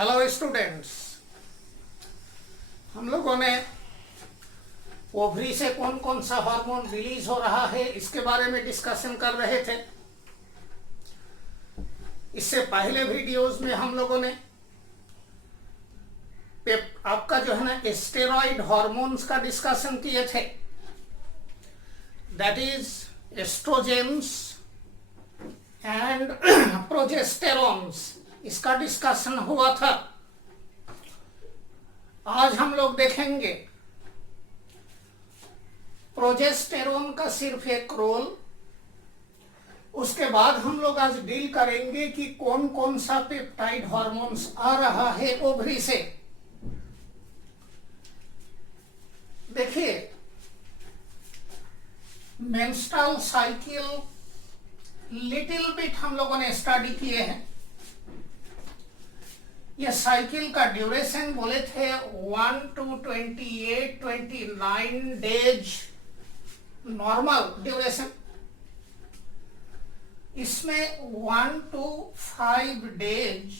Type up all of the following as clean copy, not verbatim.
Hello students, हम लोगों ने ओवरी से कौन कौन सा हार्मोन रिलीज हो रहा है इसके बारे में डिस्कशन कर रहे थे। इससे पहले वीडियोस में हम लोगों ने आपका जो है ना स्टेरॉइड हार्मोन्स का डिस्कशन किए थे, दैट इज एस्ट्रोजेंस एंड प्रोजेस्टेरॉन्स, इसका डिस्कशन हुआ था। आज हम लोग देखेंगे प्रोजेस्टेरोन का सिर्फ एक रोल। उसके बाद हम लोग आज डील करेंगे कि कौन कौन सा पेप्टाइड हार्मोन्स आ रहा है ओवरी से। देखिए, मेंस्ट्रुअल साइकिल लिटिल बिट हम लोगों ने स्टडी किए हैं। ये साइकिल का ड्यूरेशन बोले थे 1 to 28, 29 डेज नॉर्मल ड्यूरेशन। इसमें 1 to 5 डेज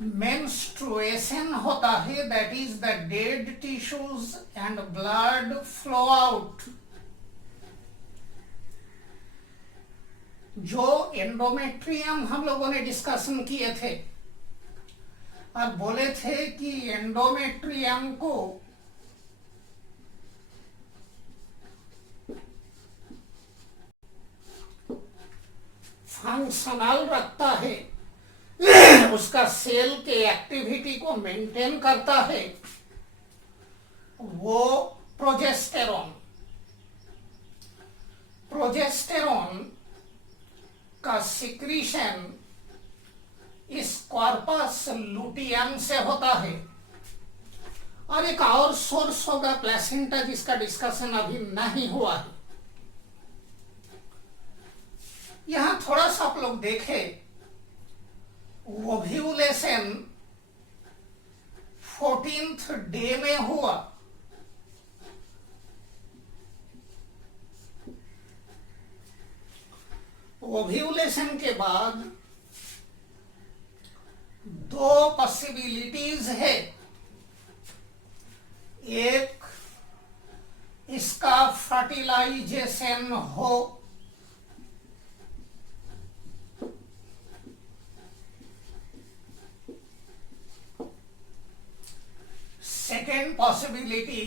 मेंस्ट्रुएशन होता है, that is the dead tissues and blood flow out. जो एंडोमेट्रियम हम लोगों ने डिस्कशन किए थे और बोले थे कि एंडोमेट्रियम को फंक्शनल रखता है, उसका सेल के एक्टिविटी को मेंटेन करता है, वो प्रोजेस्टेरोन। प्रोजेस्टेरोन का सिक्रीशन इस कॉर्पस लुटियम से होता है, और एक और सोर्स होगा प्लेसेंटा, जिसका डिस्कशन अभी नहीं हुआ है। यहां थोड़ा सा आप लोग देखें, ओव्यूलेशन 14th डे में हुआ। ओव्यूलेशन के बाद दो पॉसिबिलिटीज है। एक, इसका फर्टिलाइजेशन हो, सेकेंड पॉसिबिलिटी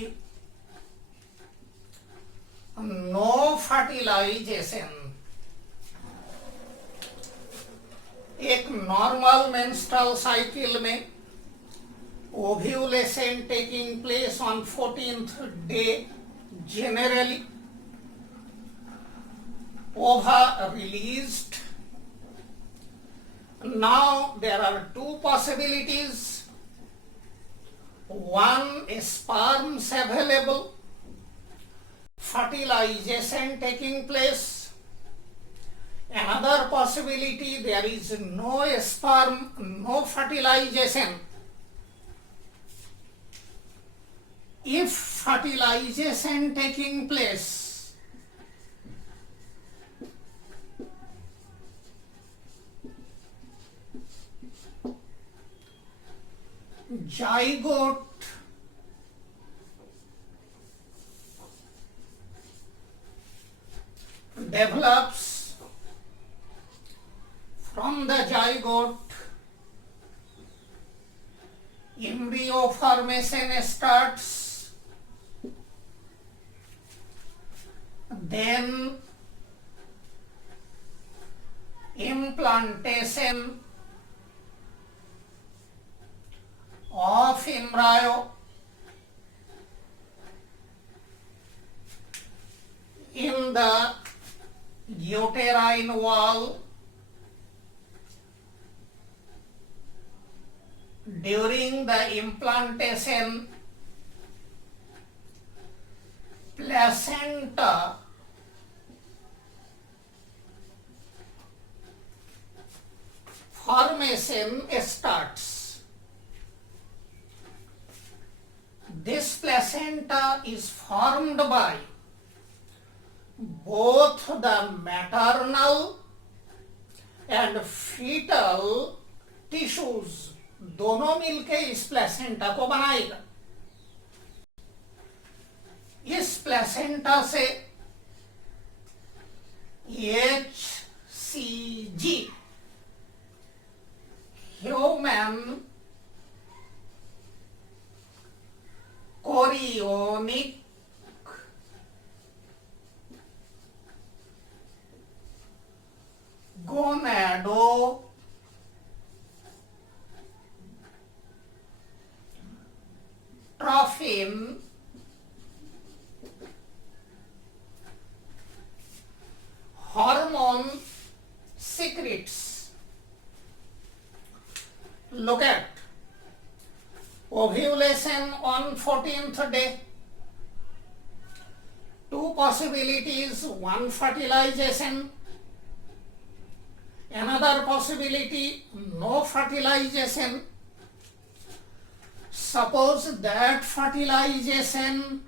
नो फर्टिलाइजेशन। एक नॉर्मल मेंस्ट्रुअल साइकिल में ovulation taking place on 14th day, generally ova released. Now there are two possibilities. One, sperms available, fertilization taking place. Another possibility, there is no sperm, no fertilization. If fertilization taking place, zygote develops. From the zygote, embryo formation starts, then implantation of embryo in the uterine wall. During the implantation, placenta formation starts. This placenta is formed by both the maternal and fetal tissues दोनों मिलके इस प्लेसेंटा को बनाएगा। इस प्लेसेंटा से HCG human chorionic gonadotrophin hormone secretes. Look at ovulation on 14th day. Two possibilities, one fertilization, another possibility no fertilization. Suppose that fertilization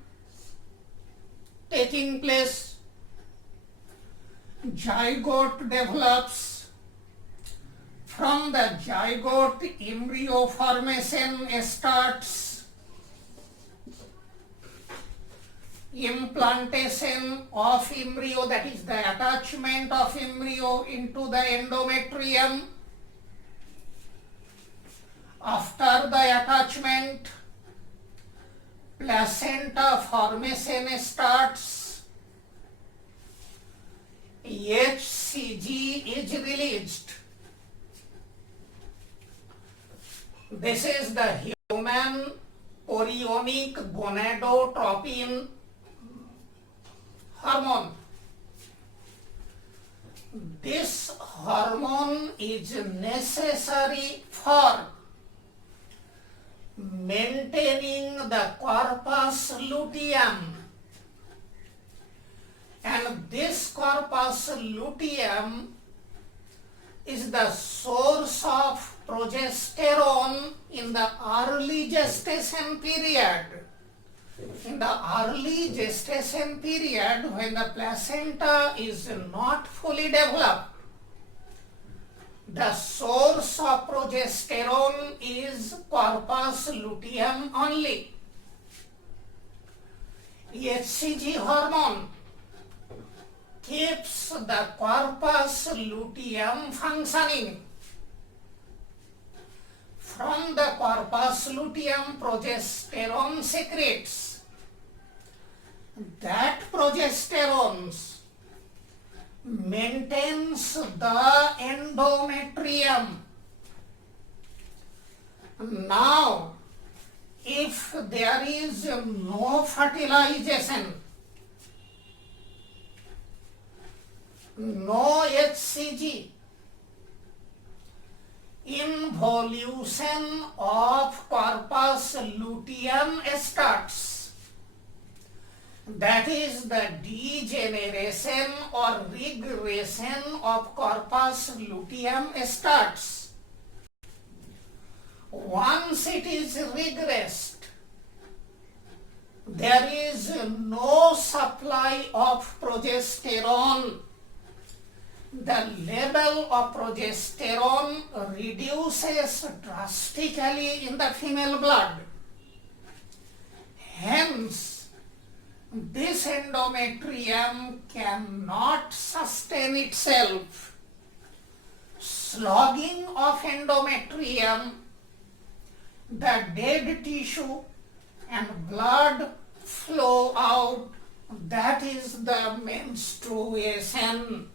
taking place, zygote develops. From the zygote, embryo formation starts. Implantation of embryo, that is the attachment of embryo into the endometrium. After the attachment, placenta formation starts. HCG is released. This is the human chorionic gonadotropin hormone. This hormone is necessary for maintaining the corpus luteum. And this corpus luteum is the source of progesterone in the early gestation period. In the early gestation period, when the placenta is not fully developed, the source of progesterone is corpus luteum only. HCG hormone keeps the corpus luteum functioning. From the corpus luteum, progesterone secretes. That progesterone maintains the endometrium. Now, if there is no fertilization, no HCG, involution of corpus luteum starts. That is the degeneration or regression of corpus luteum starts. Once it is regressed, there is no supply of progesterone. The level of progesterone reduces drastically in the female blood. Hence, this endometrium cannot sustain itself. Slogging of endometrium, the dead tissue and blood flow out, that is the menstruation.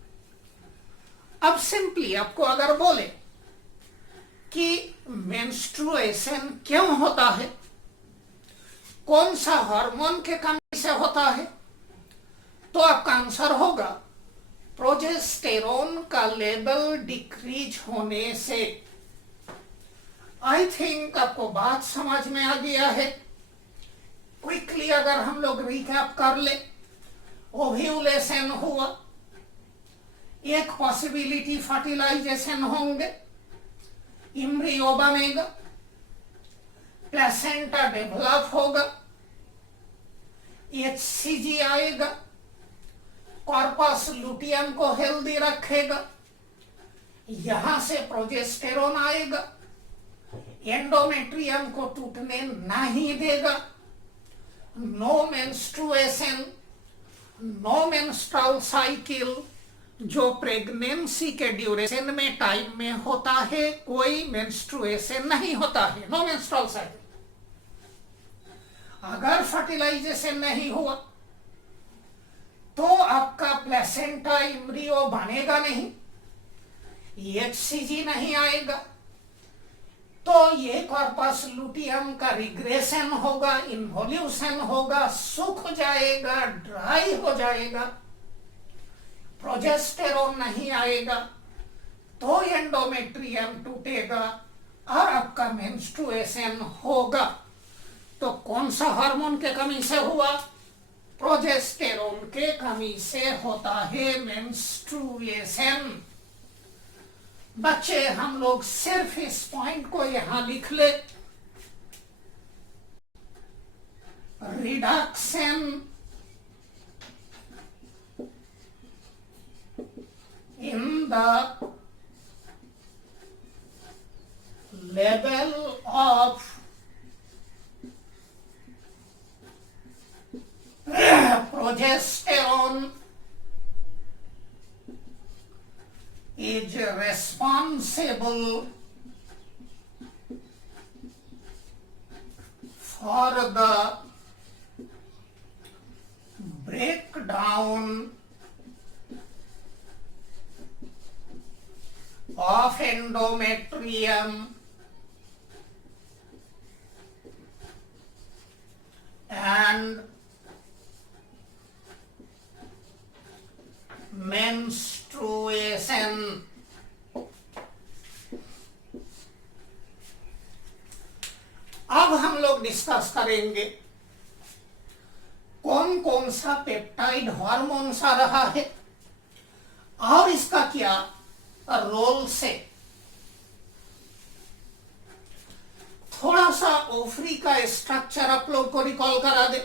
अब सिंपली आपको अगर बोले कि मेंस्ट्रुएशन क्यों होता है, कौन सा हार्मोन के कमी से होता है, तो आपका आंसर होगा प्रोजेस्टेरोन का लेवल डिक्रीज होने से। आई थिंक आपको बात समझ में आ गया है। क्विकली अगर हम लोग रिकैप कर ले, ओव्यूलेशन हुआ, एक पॉसिबिलिटी फर्टिलाइजेशन होंगे, एम्ब्रियो बनेगा, प्लेसेंटा डेवलप होगा, HCG आएगा, कॉर्पस लुटियम को हेल्दी रखेगा, यहां से प्रोजेस्टेरोन आएगा, एंडोमेट्रियम को टूटने नहीं देगा, no menstruation, no menstrual cycle, जो प्रेगनेंसी के ड्यूरेशन में टाइम में होता है कोई मेंस्ट्रुएशन नहीं होता है, नो मेंस्ट्रुअल साइकिल। अगर फर्टिलाइजेशन नहीं हुआ तो आपका प्लेसेंटा एम्ब्रियो बनेगा नहीं, एचसीजी नहीं आएगा, तो ये कॉर्पस लुटियम का रिग्रेशन होगा, इन्वोल्यूशन होगा, सूख जाएगा, ड्राई हो जाएगा, प्रोजेस्टेरोन नहीं आएगा, तो एंडोमेट्रियम टूटेगा और आपका मेंस्ट्रुएशन होगा। तो कौन सा हार्मोन के कमी से हुआ? प्रोजेस्टेरोन के कमी से होता है मेंस्ट्रुएशन। बच्चे हम लोग सिर्फ इस पॉइंट को यहां लिख ले, reduction in the level of progesterone is responsible for the breakdown of endometrium and menstruation। अब हम लोग डिस्कस करेंगे कौन कौन सा पेप्टाइड हार्मोन आ रहा है और इसका क्या रोल से। थोड़ा सा ओवरी का स्ट्रक्चर आप लोग को रिकॉल करा दे।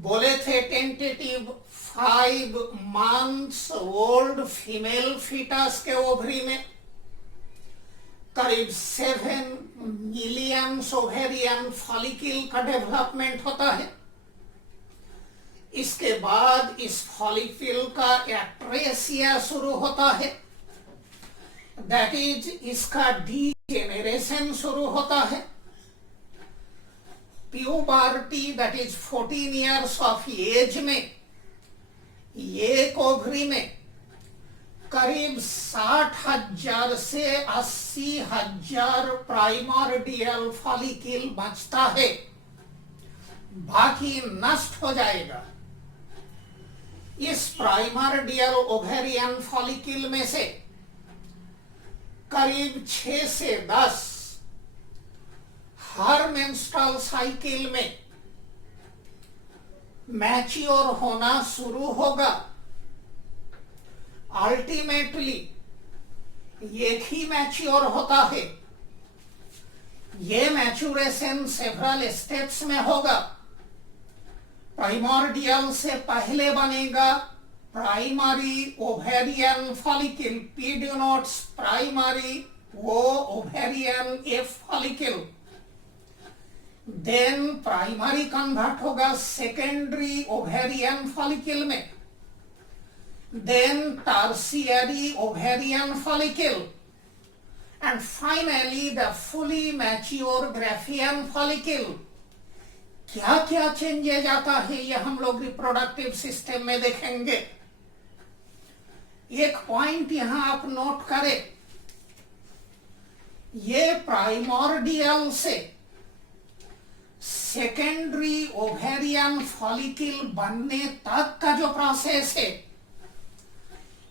बोले थे tentative 5 months old female foetus के ओवरी में करीब 7 मिलियन ओवेरियन फॉलिकल का डेवलपमेंट होता है। इसके बाद इस फॉलिकल का एट्रेसिया शुरू होता है, दैट इज इसका डीजेनरेशन शुरू होता है। Puberty that is 14 years of age में एक ओवरी में करीब 60,000 से 80,000 प्राइमर्डियल फॉलिकल बचता है, बाकी नष्ट हो जाएगा। इस प्राइमर्डियल ओवेरियन फॉलिकल में से करीब 6 से 10 हर मेंस्ट्रुअल साइकिल में मैच्योर होना शुरू होगा। अल्टीमेटली एक ही मैच्योर होता है। ये मैच्योरेशन सेवरल स्टेप्स में होगा। प्राइमर्डियल से पहले बनेगा primary ovarian follicle, P denotes primary, वो ovarian F follicle. Then primary convert होगा सेकेंडरी ओवेरियन फॉलिकल में, then tertiary ovarian follicle, and finally the fully mature Graafian follicle. क्या क्या चेंजेज आता है ये हम लोग रिप्रोडक्टिव सिस्टम में देखेंगे। एक पॉइंट यहां आप नोट करें, ये प्राइमोर्डियल से सेकेंडरी ओवेरियन फॉलिकल बनने तक का जो प्रोसेस है,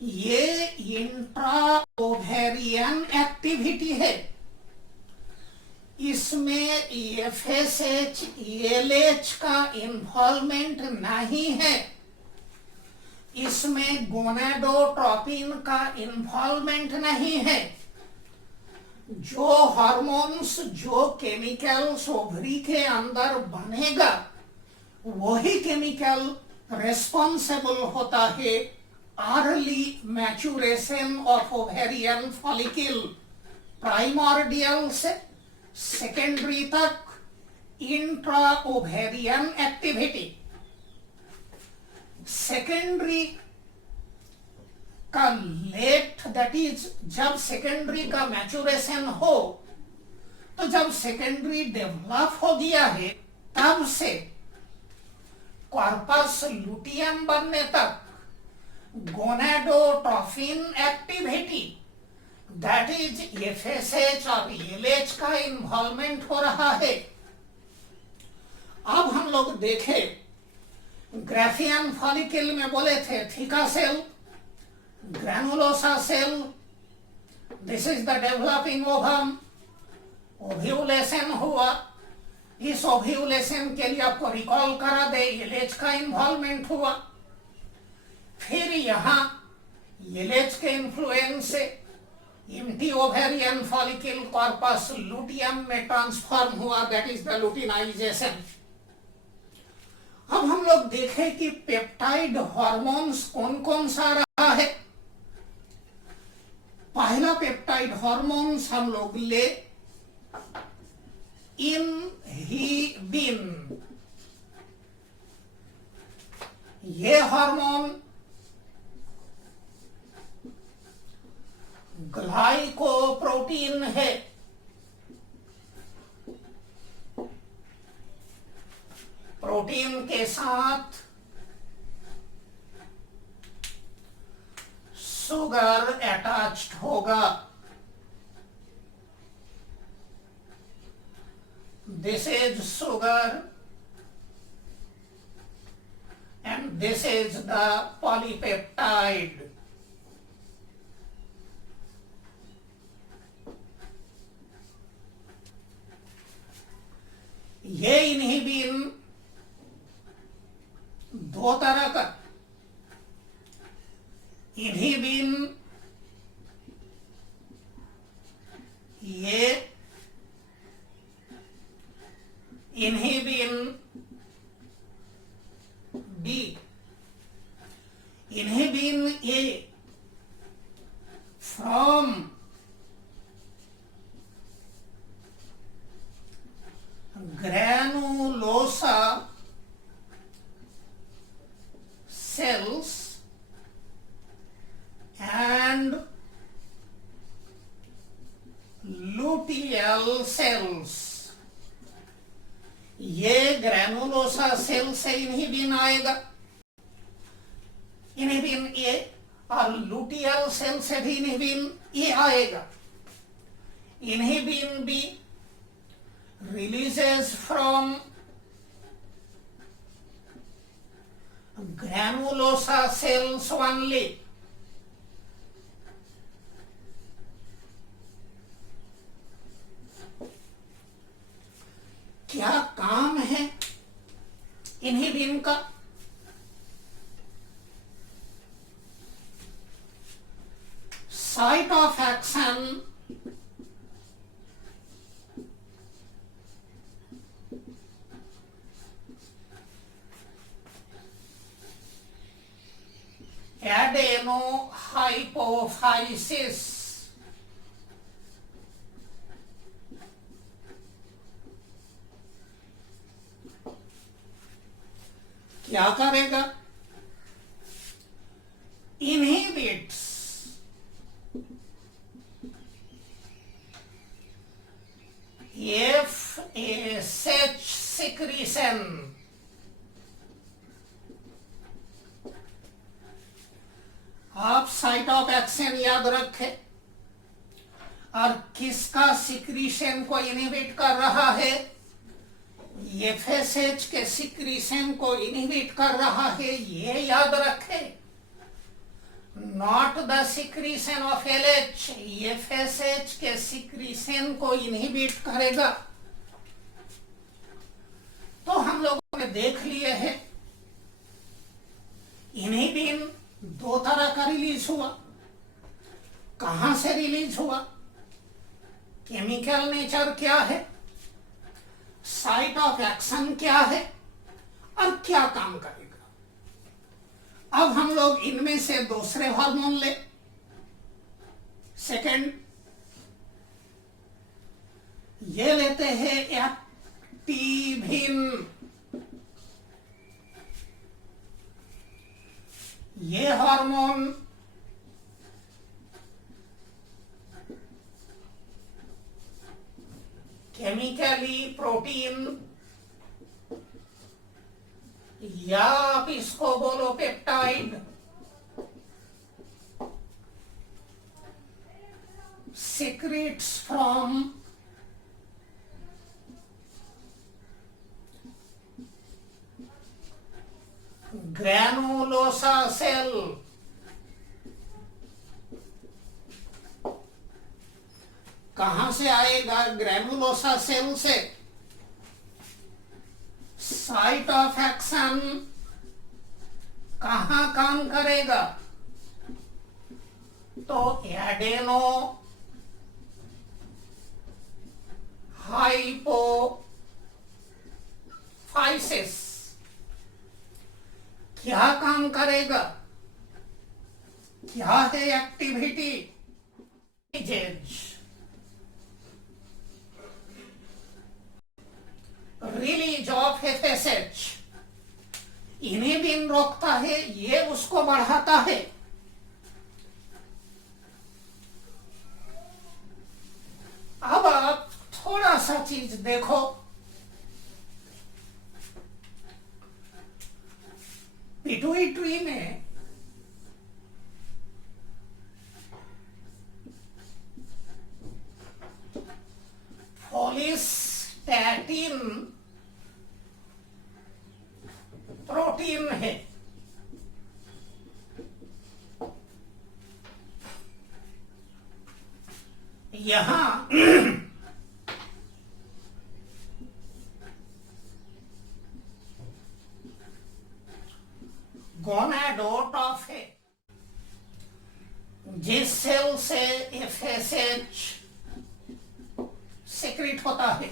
ये इंट्रा ओवेरियन एक्टिविटी है। इसमें एफएसएच, एलएच का इन्वॉल्वमेंट नहीं है। इसमें गोनाडोट्रोपिन का इन्वॉल्वमेंट नहीं है। जो हार्मोन्स, जो केमिकल्स ओवरी के अंदर बनेगा, वही केमिकल रेस्पॉन्सिबल होता है early maturation of ovarian follicle. Primordial से सेकेंडरी तक इंट्रा ओवेरियन एक्टिविटी। सेकेंडरी का लेट, दैट इज जब सेकेंडरी का मैच्योरेशन हो, तो जब सेकेंडरी डेवलप हो गया है तब से कॉर्पस लुटियम बनने तक gonadotrophin activity, that is FSH और एलएच का इन्वॉल्वमेंट हो रहा है। अब हम लोग देखें, ग्राफियन फॉलिकल में बोले थे theca cell, granulosa cell, this is the developing ovum. Ovulation हुआ, इस ओव्यूलेशन के लिए आपको रिकॉल करा दे, एलएच का इन्वॉल्वमेंट हुआ। फिर यहां एलएच के इन्फ्लुएंस से empty ovarian follicle corpus luteum में ट्रांसफॉर्म हुआ, दैट इज द लुटिनाइजेशन। अब हम लोग देखें कि पेप्टाइड हार्मोन्स कौन कौन सा रहा है। पहला पेप्टाइड हार्मोन्स हम लोग ले इनहिबिन। ये हार्मोन ग्लाइकोप्रोटीन है। प्रोटीन के साथ शुगर अटैच्ड होगा। This is sugar and this is the polypeptide. ये इन्हिबिन दो तरह का, इन्हिबिन ये inhibin B, inhibin A from granulosa cells and luteal cells। ये ग्रैनुलोसा सेल से इन्हिबिन आएगा, इन्हिबिन ए, और लुटियल सेल से भी इन्हिबिन ए आएगा। इन्हिबिन B releases from granulosa cells only। क्या काम है इन्हिबिन का? Site of action adenohypophysis. क्या करेगा? Inhibits FSH secretion. आप साइट ऑफ एक्शन याद रखें, और किसका सिक्रीशन को इनहिबिट कर रहा है? एफएसएच के सिक्रीशन को इनहिबिट कर रहा है, ये याद रखें। Not the secretion of LH, FSH के सिक्रीशन को इनहिबिट करेगा। तो हम लोगों ने देख लिए हैं इनहिबिन दो तरह का रिलीज हुआ। कहां से रिलीज हुआ, केमिकल नेचर क्या है, साइट ऑफ एक्शन क्या है, और क्या काम करेगा। अब हम लोग इनमें से दूसरे हार्मोन ले। सेकंड ये लेते हैं एक्टिविन, ये हार्मोन केमिकली प्रोटीन, या आप इसको बोलो peptide, secretes from granulosa cell. कहां से आएगा? ग्रैनुलोसा सेल से। साइट ऑफ एक्शन कहां काम करेगा? तो एडेनो हाइपोफाइसिस क्या काम करेगा? क्या है एक्टिविटी? रिलीज ऑफ एफएसएच, इन्हें रोकता है, ये उसको बढ़ाता है। अब आप थोड़ा सा चीज देखो, पिट्यूटरी में फोलिस्टैटिन प्रोटीन है। यहां गोनाडोट्रॉफ है, जिस सेल से एफएसएच सेक्रेट होता है।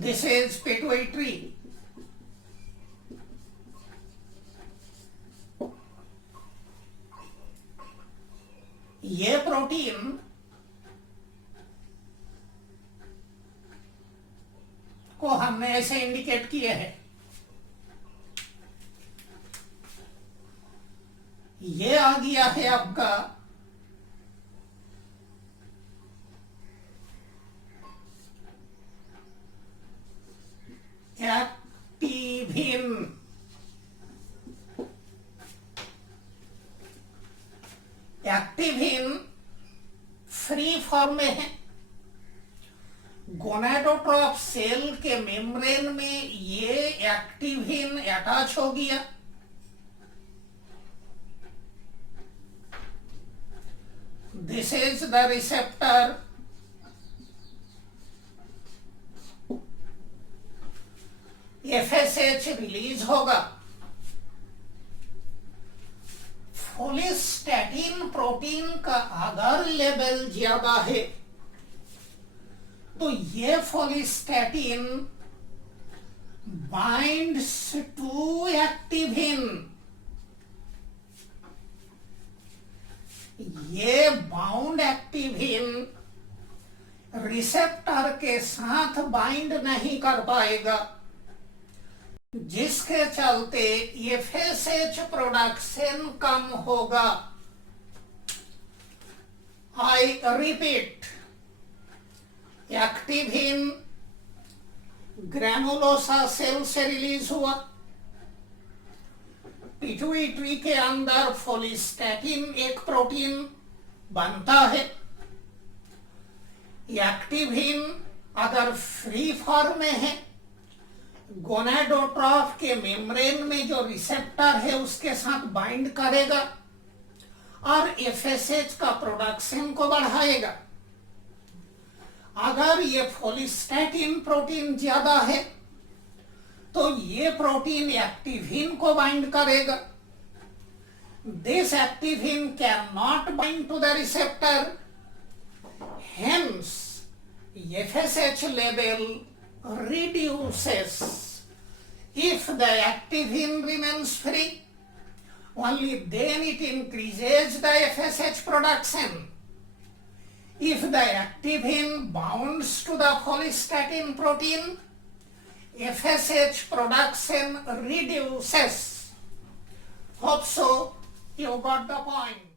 This is pituitary. ये प्रोटीन को हमने ऐसे इंडिकेट किए हैं। ये आ गया है आपका एक्टिविन। एक्टिविन फ्री फॉर्म में है। गोनाडोट्रॉफ सेल के मेम्ब्रेन में ये एक्टिविन अटैच हो गया। This is the receptor. FSH release होगा। फोलिस्टैटिन प्रोटीन का अगर लेवल ज्यादा है तो ये फोलिस्टैटिन बाइंड्स टू एक्टिविन। ये बाउंड एक्टिविन रिसेप्टर के साथ बाइंड नहीं कर पाएगा, जिसके चलते एफएसएच प्रोडक्शन कम होगा। I repeat, activin granulosa cell से रिलीज हुआ। पिट्यूटरी के अंदर फोलिस्टैटिन एक प्रोटीन बनता है। एक्टिविन अगर फ्री फॉर्म में है, गोनाडोट्रॉफ के मेम्ब्रेन में जो रिसेप्टर है उसके साथ बाइंड करेगा और एफएसएच का प्रोडक्शन को बढ़ाएगा। अगर ये फोलिस्टैटिन प्रोटीन ज्यादा है तो ये प्रोटीन एक्टिविन को बाइंड करेगा। This activin can not bind to the receptor, hence FSH level reduces. If the activin remains free, only then it increases the FSH production. if the activin binds to the follistatin protein, FSH production reduces. Hope so you got the point.